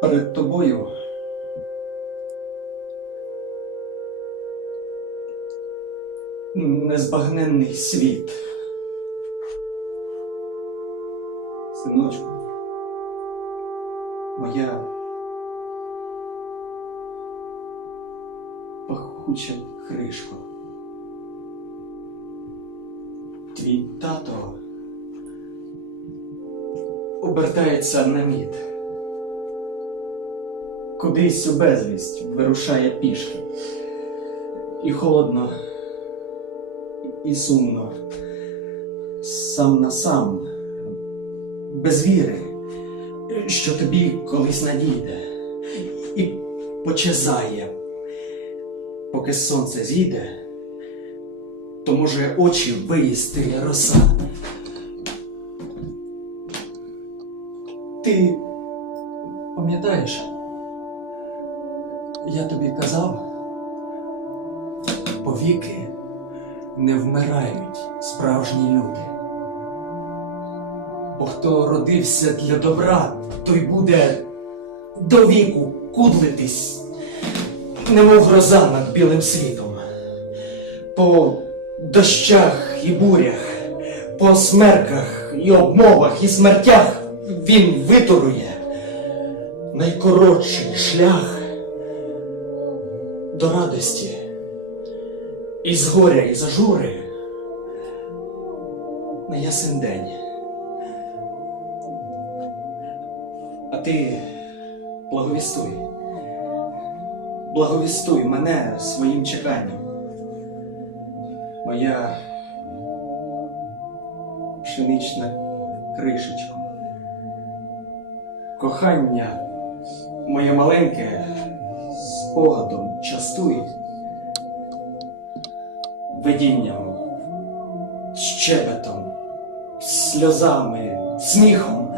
перед тобою. Незбагненний світ. Синочку, моя пахуча кришко. Твій тато обертається на мід. Кудись у безвість вирушає пішки. І холодно, і сумно, сам на сам, без віри, що тобі колись надійде, і почезає, поки сонце зійде, то може очі виїсти роса. Ти пам'ятаєш? Я тобі казав, повіки не вмирають справжні люди. Бо хто родився для добра, той буде до віку кудлитись, немов гроза над білим світом. По дощах і бурях, по смерках і обмовах і смертях він витурує найкоротший шлях до радості. І з горя, і зажури на ясен день. А ти благовістуй, благовістуй мене своїм чеканням. Моя пшенична кришечко. Кохання моє маленьке спогадом частуй видінням, щебетом, сльозами, сміхом,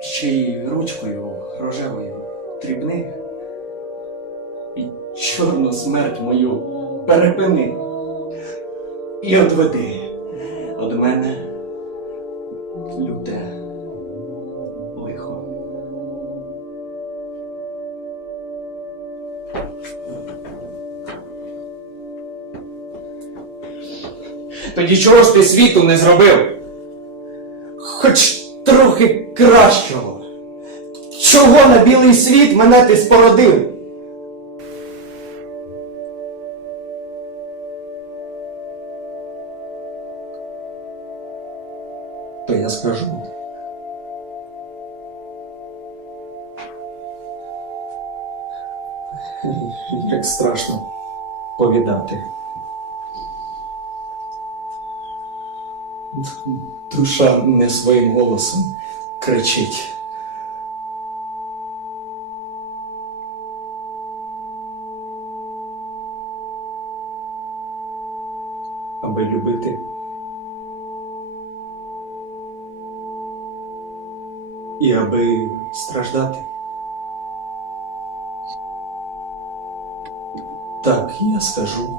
ще й ручкою рожевою трібни і чорну смерть мою перепини і одведи од мене люте Тоді чого ж ти світу не зробив? Хоч трохи кращого. Чого на білий світ мене ти спородив? То я скажу. Як страшно повідати. Душа не своїм голосом кричить. Аби любити. І аби страждати. Так, я скажу.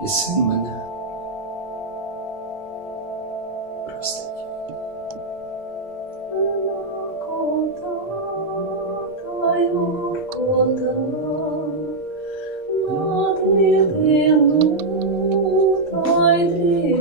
І син мене простить. Та й